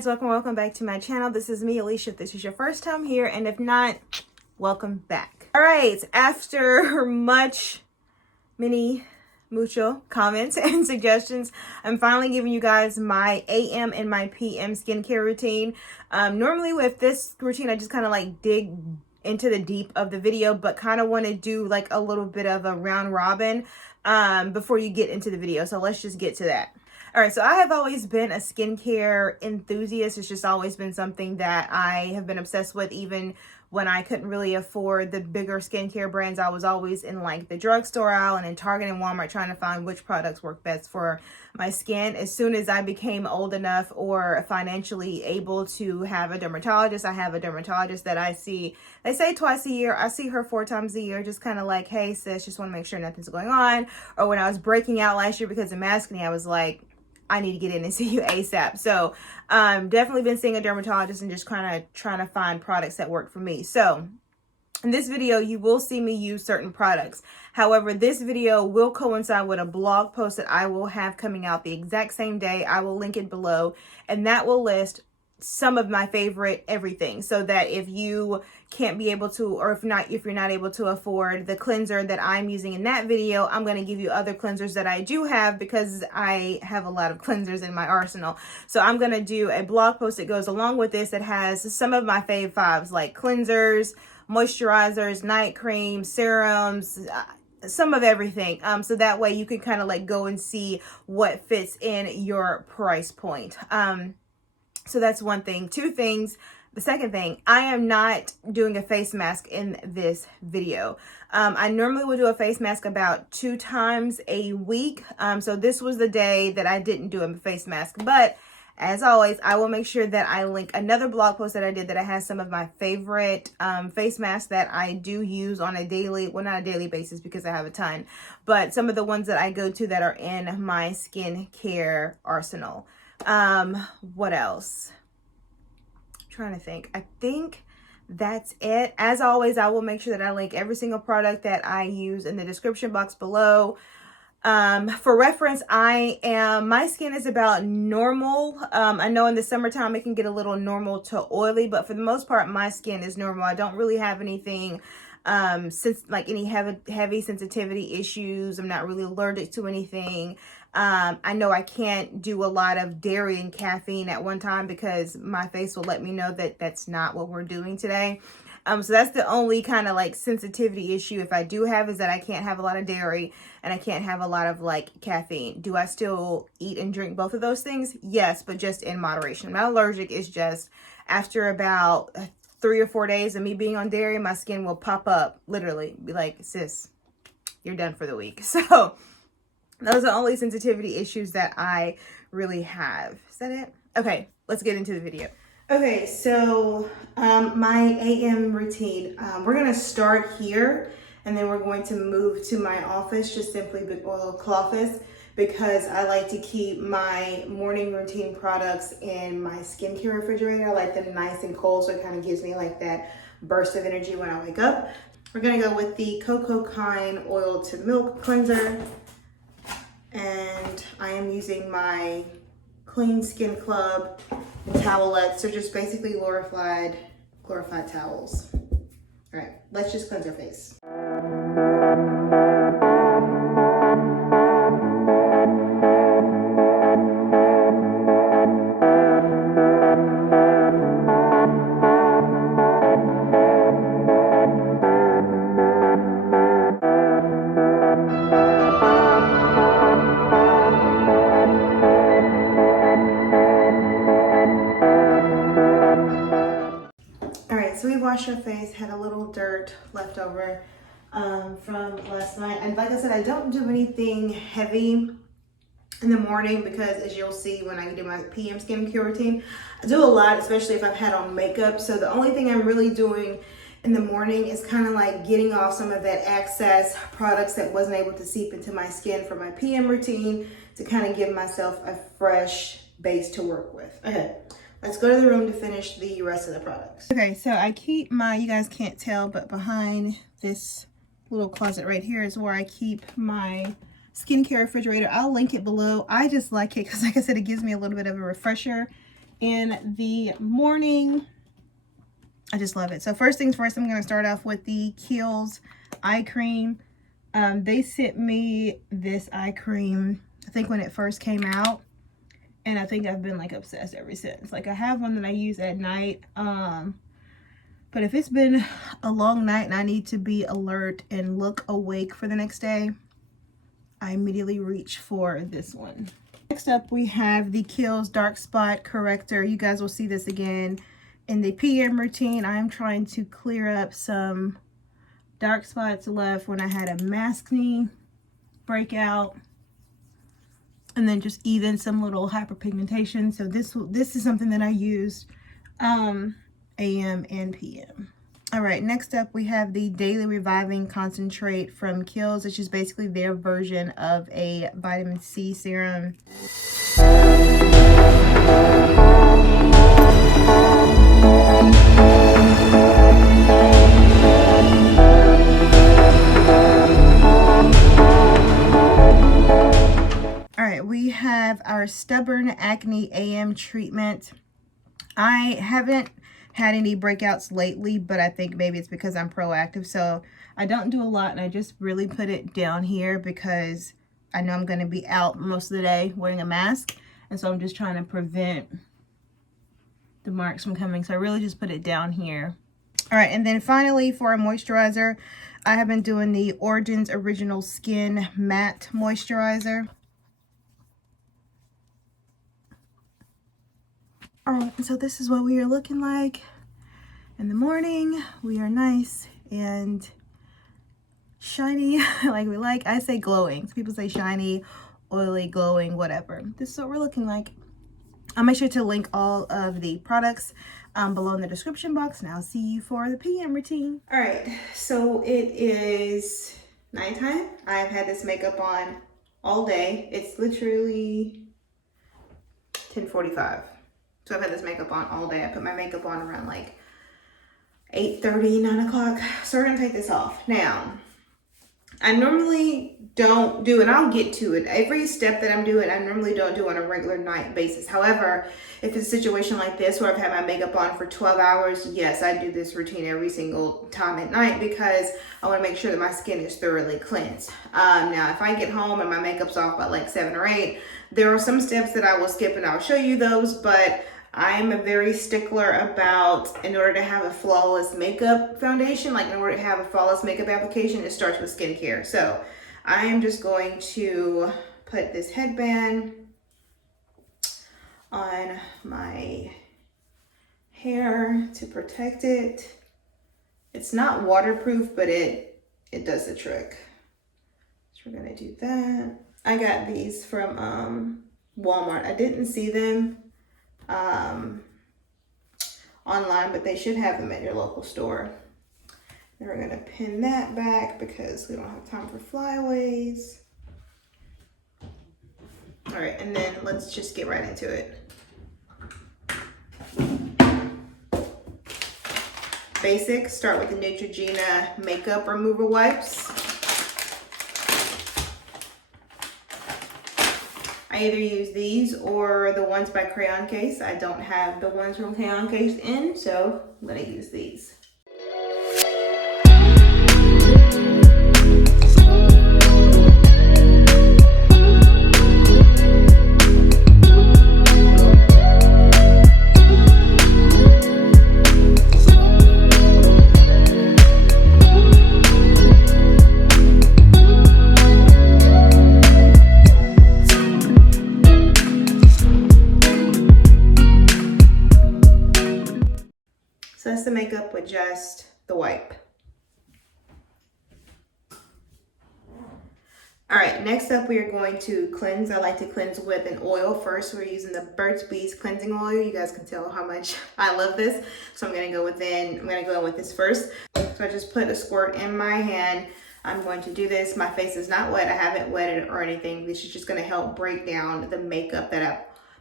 guys, welcome back to my channel. This is me, Alicia, if this is your first time here, and if not, welcome back. All right, after mucho comments and suggestions, I'm finally giving you guys my AM and my PM skincare routine. Normally with this routine, I just kind of like dig into the deep of the video, but kind of want to do like a little bit of a round robin before you get into the video. So let's just get to that. All right, so I have always been a skincare enthusiast. It's just always been something that I have been obsessed with. Even when I couldn't really afford the bigger skincare brands, I was always in like the drugstore aisle and in Target and Walmart trying to find which products work best for my skin. As soon as I became old enough or financially able to have a dermatologist, I have a dermatologist that I see, they say twice a year. I see her 4 times a year, just kind of like, hey sis, just want to make sure nothing's going on. Or when I was breaking out last year because of maskne, I was like, I need to get in and see you ASAP. So definitely been seeing a dermatologist and just kind of trying to find products that work for me. So in this video, you will see me use certain products. However, this video will coincide with a blog post that I will have coming out the exact same day. I will link it below, and that will list some of my favorite everything, so that if you can't be able to, or if you're not able to afford the cleanser that I'm using in that video, I'm going to give you other cleansers that I do have, because I have a lot of cleansers in my arsenal. So I'm going to do a blog post that goes along with this that has some of my fave fives, like cleansers, moisturizers, night creams, serums, some of everything. So that way you can kind of like go and see what fits in your price point. So that's one thing. 2 things. The second thing, I am not doing a face mask in this video. I normally will do a face mask about 2 times a week. So this was the day that I didn't do a face mask. But as always, I will make sure that I link another blog post that I did that I have some of my favorite face masks that I do use on a daily, well, not a daily basis because I have a ton, but some of the ones that I go to that are in my skincare arsenal. What else? I'm trying to think. I think that's it. As always, I will make sure that I link every single product that I use in the description box below. For reference, my skin is about normal. I know in the summertime it can get a little normal to oily, but for the most part, my skin is normal. I don't really have anything, since like any heavy sensitivity issues. I'm not really allergic to anything. I know I can't do a lot of dairy and caffeine at one time because my face will let me know that that's not what we're doing today. So that's the only kind of like sensitivity issue if I do have, is that I can't have a lot of dairy and I can't have a lot of like caffeine. Do I still eat and drink both of those things? Yes, but just in moderation. I'm not allergic. It's just after about 3 or 4 days of me being on dairy, my skin will pop up, literally be like, sis, you're done for the week. So those are the only sensitivity issues that I really have. Is that it? Okay, let's get into the video. Okay, so my AM routine, we're going to start here, and then we're going to move to my office, just simply Big Oil Clawfist, because I like to keep my morning routine products in my skincare refrigerator. I like them nice and cold, so it kind of gives me like that burst of energy when I wake up. We're going to go with the Cocoa Kind Oil to Milk Cleanser. And I am using my Clean Skin Club towelettes. So just basically glorified towels. All right, let's just cleanse our face. So we washed our face, had a little dirt left over from last night. And like I said, I don't do anything heavy in the morning because, as you'll see when I do my PM skincare routine, I do a lot, especially if I've had on makeup. So the only thing I'm really doing in the morning is kind of like getting off some of that excess products that wasn't able to seep into my skin for my PM routine, to kind of give myself a fresh base to work with. Okay. Let's go to the room to finish the rest of the products. Okay, so I keep my, you guys can't tell, but behind this little closet right here is where I keep my skincare refrigerator. I'll link it below. I just like it because, like I said, it gives me a little bit of a refresher in the morning. I just love it. So first things first, I'm going to start off with the Kiehl's eye cream. They sent me this eye cream, I think when it first came out. And I think I've been like obsessed ever since. Like I have one that I use at night. But if it's been a long night and I need to be alert and look awake for the next day, I immediately reach for this one. Next up, we have the Kiehl's Dark Spot Corrector. You guys will see this again in the PM routine. I'm trying to clear up some dark spots left when I had a maskne breakout, and then just even some little hyperpigmentation. So this is something that I used AM and PM. All right, next up we have the Daily Reviving Concentrate from Kiehl's. It's just basically their version of a vitamin C serum. All right, we have our Stubborn Acne AM treatment. I haven't had any breakouts lately, but I think maybe it's because I'm proactive. So I don't do a lot, and I just really put it down here because I know I'm going to be out most of the day wearing a mask. And so I'm just trying to prevent the marks from coming. So I really just put it down here. All right, and then finally for a moisturizer, I have been doing the Origins Original Skin Matte Moisturizer. All right, so this is what we are looking like in the morning. We are nice and shiny like we like. I say glowing. Some people say shiny, oily, glowing, whatever. This is what we're looking like. I'll make sure to link all of the products below in the description box, and I'll see you for the PM routine. All right, so it is nighttime. I've had this makeup on all day. It's literally 10:45. So I've had this makeup on all day. I put my makeup on around like 8:30, 9 o'clock. So we're gonna take this off. Now, I normally don't do, and I'll get to it, every step that I'm doing, I normally don't do on a regular night basis. However, if it's a situation like this where I've had my makeup on for 12 hours, yes, I do this routine every single time at night because I wanna make sure that my skin is thoroughly cleansed. Now, if I get home and my makeup's off by like 7 or 8, there are some steps that I will skip and I'll show you those, but I'm a very stickler about, in order to have a flawless makeup foundation, like in order to have a flawless makeup application, it starts with skincare. So I am just going to put this headband on my hair to protect it. It's not waterproof, but it does the trick. So we're gonna do that. I got these from Walmart. I didn't see them online, but they should have them at your local store. And we're gonna pin that back because we don't have time for flyaways. All right, and then let's just get right into it. Basic, start with the Neutrogena makeup remover wipes. I either use these or the ones by Crayon Case. I don't have the ones from Crayon Case in, so I'm gonna use these. So that's the makeup with just the wipe. All right, next up we are going to cleanse. I like to cleanse with an oil first. We're using the Burt's Bees cleansing oil. You guys can tell how much I love this. So I'm gonna go in with this first. So I just put a squirt in my hand. I'm going to do this. My face is not wet. I haven't wetted it or anything. This is just gonna help break down the makeup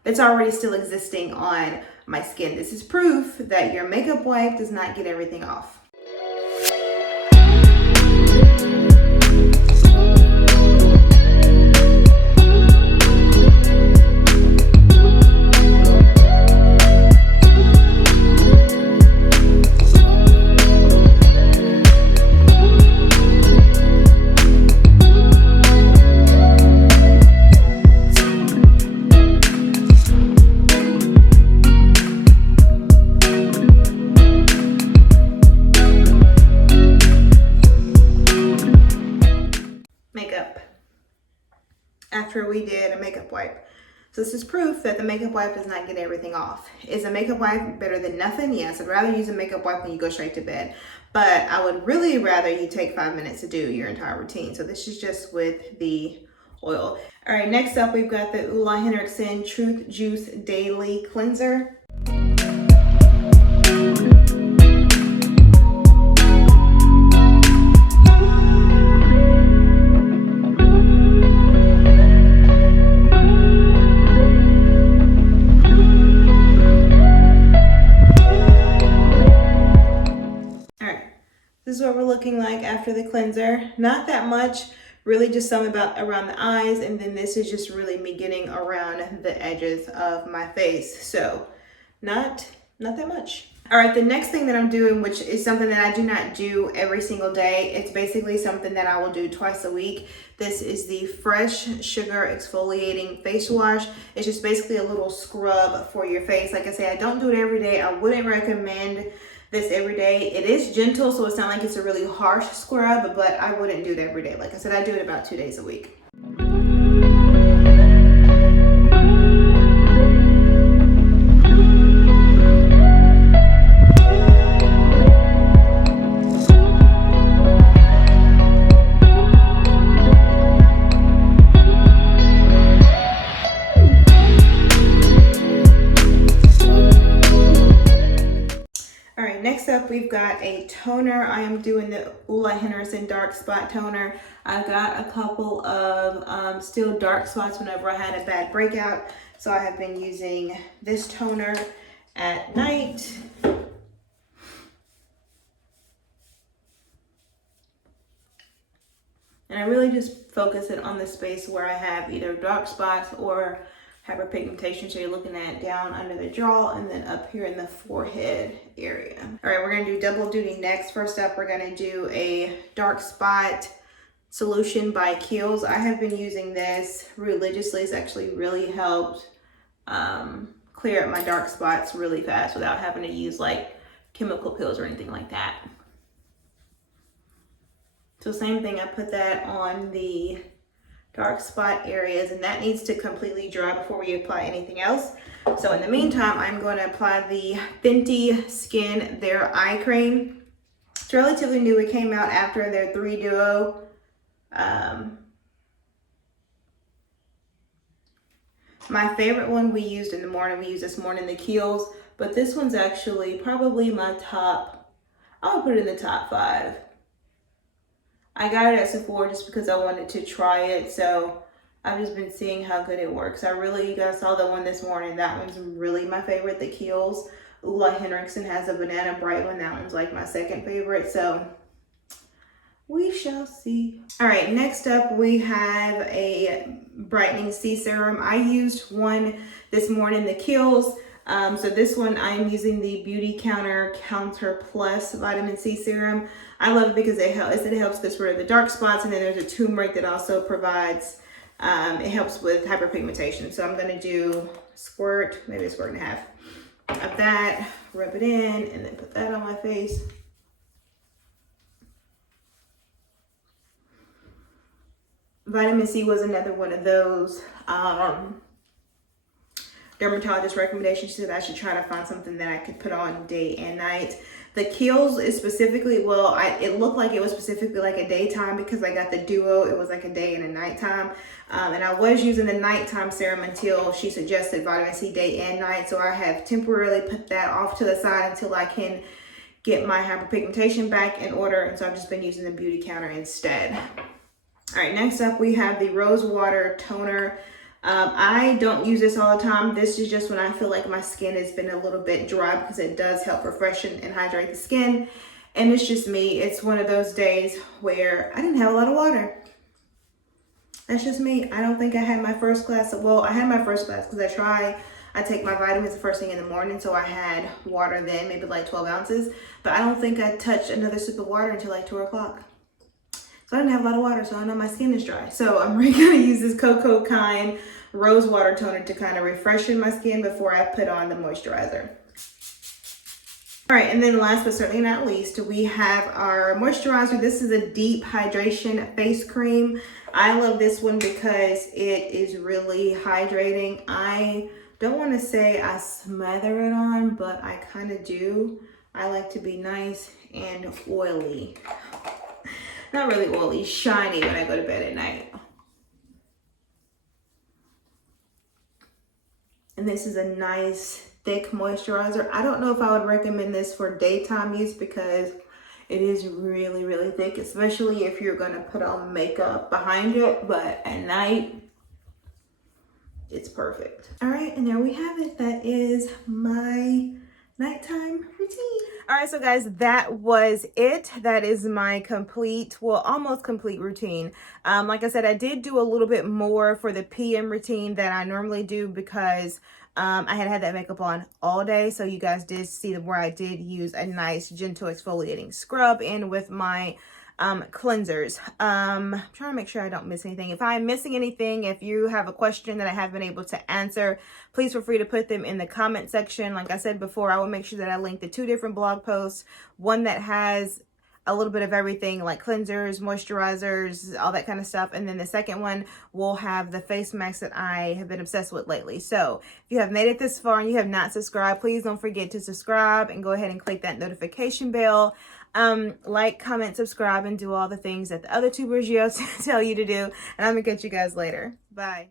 that's already still existing on my skin. This is proof that your makeup wipe does not get everything off. after we did a makeup wipe. So this is proof that the makeup wipe does not get everything off. Is a makeup wipe better than nothing? Yes, I'd rather use a makeup wipe when you go straight to bed. But I would really rather you take 5 minutes to do your entire routine. So this is just with the oil. All right, next up we've got the Ulla Henriksen Truth Juice Daily Cleanser. This is what we're looking like after the cleanser. Not that much, really just some around the eyes, and then this is just really me getting around the edges of my face. So not that much. All right, the next thing that I'm doing, which is something that I do not do every single day, it's basically something that I will do twice a week. This is the Fresh Sugar Exfoliating Face Wash. It's just basically a little scrub for your face. Like I say, I don't do it every day. I wouldn't recommend this every day. It is gentle, so it's not like it's a really harsh scrub, but I wouldn't do it every day. Like I said, I do it about 2 days a week. Next up, we've got a toner. I am doing the Ulla Henriksen Dark Spot Toner. I got a couple of still dark spots whenever I had a bad breakout. So I have been using this toner at night. And I really just focus it on the space where I have either dark spots or hyperpigmentation. So you're looking at down under the jaw and then up here in the forehead area. All right, we're gonna do double duty next. First up, we're gonna do a dark spot solution by Kiehl's. I have been using this religiously. It's actually really helped clear up my dark spots really fast without having to use like chemical pills or anything like that. So same thing, I put that on the dark spot areas, and that needs to completely dry before we apply anything else. So in the meantime, I'm going to apply the Fenty Skin Their Eye Cream. It's relatively new. It came out after their 3 Duo. My favorite one we used in the morning, we used this morning, the Kiehl's, but this one's actually probably my top, I would put it in the top 5. I got it at Sephora just because I wanted to try it, so I've just been seeing how good it works. You guys saw the one this morning. That one's really my favorite, the Kiehl's. Ulla Henriksen has a banana bright one. That one's like my second favorite, so we shall see. All right, next up we have a brightening C serum. I used one this morning, the Kiehl's. So this one I'm using the Beauty Counter Plus Vitamin C Serum. I love it because it helps get rid of the dark spots, and then there's a turmeric that also provides, it helps with hyperpigmentation. So I'm gonna do maybe a squirt and a half of that, rub it in, and then put that on my face. Vitamin C was another one of those dermatologist recommendations. She said I should try to find something that I could put on day and night. The Kiehl's is specifically, it looked like it was specifically like a daytime because I got the Duo. It was like a day and a nighttime. And I was using the nighttime serum until she suggested vitamin C day and night. So I have temporarily put that off to the side until I can get my hyperpigmentation back in order. And so I've just been using the Beauty Counter instead. All right, next up we have the Rose Water Toner. I don't use this all the time. This is just when I feel like my skin has been a little bit dry because it does help refreshen and hydrate the skin. And it's just me. It's one of those days where I didn't have a lot of water. That's just me. I don't think I had my first glass. I had my first glass because I take my vitamins the first thing in the morning. So I had water then, maybe like 12 ounces. But I don't think I touched another sip of water until like 2 o'clock. So I didn't have a lot of water, so I know my skin is dry. So I'm really gonna use this Cocoa Kind Rose Water Toner to kind of refreshen my skin before I put on the moisturizer. All right, and then last but certainly not least, we have our moisturizer. This is a deep hydration face cream. I love this one because it is really hydrating. I don't want to say I smother it on, but I kind of do. I like to be nice and oily. Not really oily, shiny when I go to bed at night. And this is a nice thick moisturizer. I don't know if I would recommend this for daytime use because it is really, really thick, especially if you're gonna put on makeup behind it, but at night, it's perfect. All right, and there we have it. That is my nighttime routine. All right, so guys, that was it. That is my complete, well, almost complete routine. Like I said, I did do a little bit more for the PM routine than I normally do because I had that makeup on all day. So you guys did see where I did use a nice gentle exfoliating scrub in with my cleansers. I'm trying to make sure I don't miss anything. If I'm missing anything, if you have a question that I haven't been able to answer, please feel free to put them in the comment section. Like I said before, I will make sure that I link the 2 different blog posts, one that has a little bit of everything like cleansers, moisturizers, all that kind of stuff. And then the second one will have the face masks that I have been obsessed with lately. So if you have made it this far and you have not subscribed, please don't forget to subscribe and go ahead and click that notification bell. Like, comment, subscribe, and do all the things that the other tubers tell you to do. And I'm gonna catch you guys later. Bye.